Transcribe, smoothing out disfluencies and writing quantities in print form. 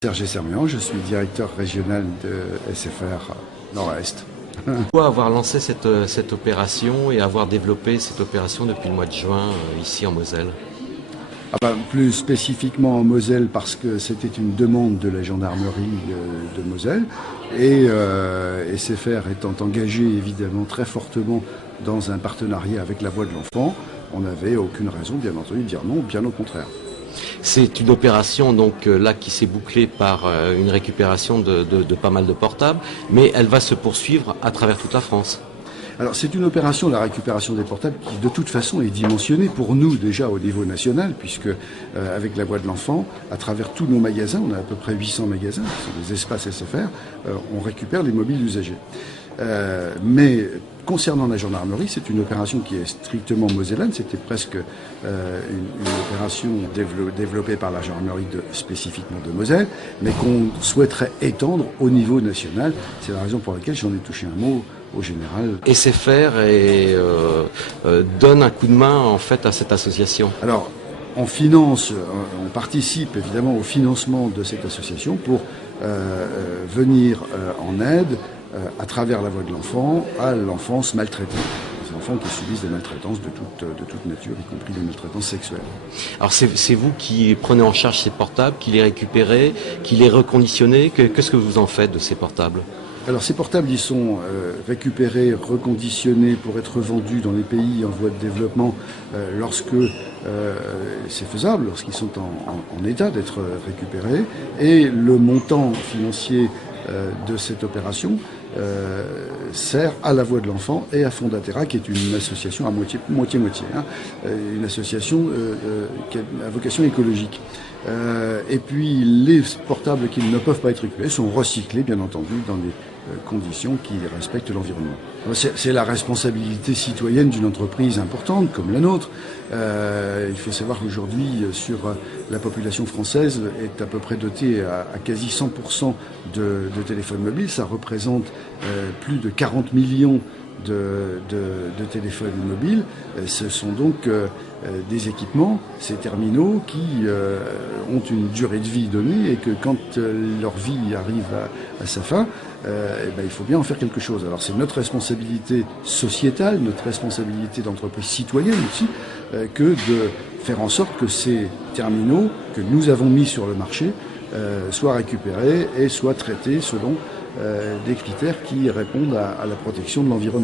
Serge Sermian, je suis directeur régional de SFR Nord-Est. Pourquoi avoir lancé cette opération et avoir développé cette opération depuis le mois de juin ici en Moselle? Plus spécifiquement en Moselle parce que c'était une demande de la gendarmerie de Moselle et SFR étant engagé évidemment très fortement dans un partenariat avec la Voix de l'Enfant, on n'avait aucune raison bien entendu de dire non, bien au contraire. C'est une opération donc là qui s'est bouclée par une récupération de pas mal de portables, mais elle va se poursuivre à travers toute la France. Alors c'est une opération, la récupération des portables, qui de toute façon est dimensionnée pour nous déjà au niveau national, puisque avec la Voix de l'Enfant, à travers tous nos magasins, on a à peu près 800 magasins, qui sont des espaces SFR, on récupère les mobiles usagés. Mais concernant la gendarmerie, c'est une opération qui est strictement mosellane. C'était presque une opération développée par la gendarmerie spécifiquement de Moselle, mais qu'on souhaiterait étendre au niveau national. C'est la raison pour laquelle j'en ai touché un mot au général. SFR donne un coup de main en fait à cette association. Alors, on finance, on participe évidemment au financement de cette association pour venir en aide à travers la Voix de l'Enfant à l'enfance maltraitée. Les enfants qui subissent des maltraitances de toute nature, y compris des maltraitances sexuelles. Alors c'est vous qui prenez en charge ces portables, qui les récupérez, qui les reconditionnez. Qu'est-ce que vous en faites de ces portables ? Alors ces portables, ils sont récupérés, reconditionnés pour être vendus dans les pays en voie de développement lorsque c'est faisable, lorsqu'ils sont en état d'être récupérés. Et le montant financier de cette opération sert à la Voix de l'Enfant et à Fondatera, qui est une association à moitié-moitié, une association qui a à vocation écologique. Et puis les portables qui ne peuvent pas être récupérés sont recyclés, bien entendu, dans des conditions qui respectent l'environnement. C'est la responsabilité citoyenne d'une entreprise importante comme la nôtre. Il faut savoir qu'aujourd'hui, sur la population française, est à peu près dotée à quasi 100% de téléphones mobiles. Ça représente plus de 40 millions de téléphones mobiles. Ce sont donc des équipements, ces terminaux, qui ont une durée de vie donnée et que quand leur vie arrive à sa fin, il faut bien en faire quelque chose. Alors c'est notre responsabilité sociétale, notre responsabilité d'entreprise citoyenne aussi, que de faire en sorte que ces terminaux que nous avons mis sur le marché soient récupérés et soient traités selon des critères qui répondent à la protection de l'environnement.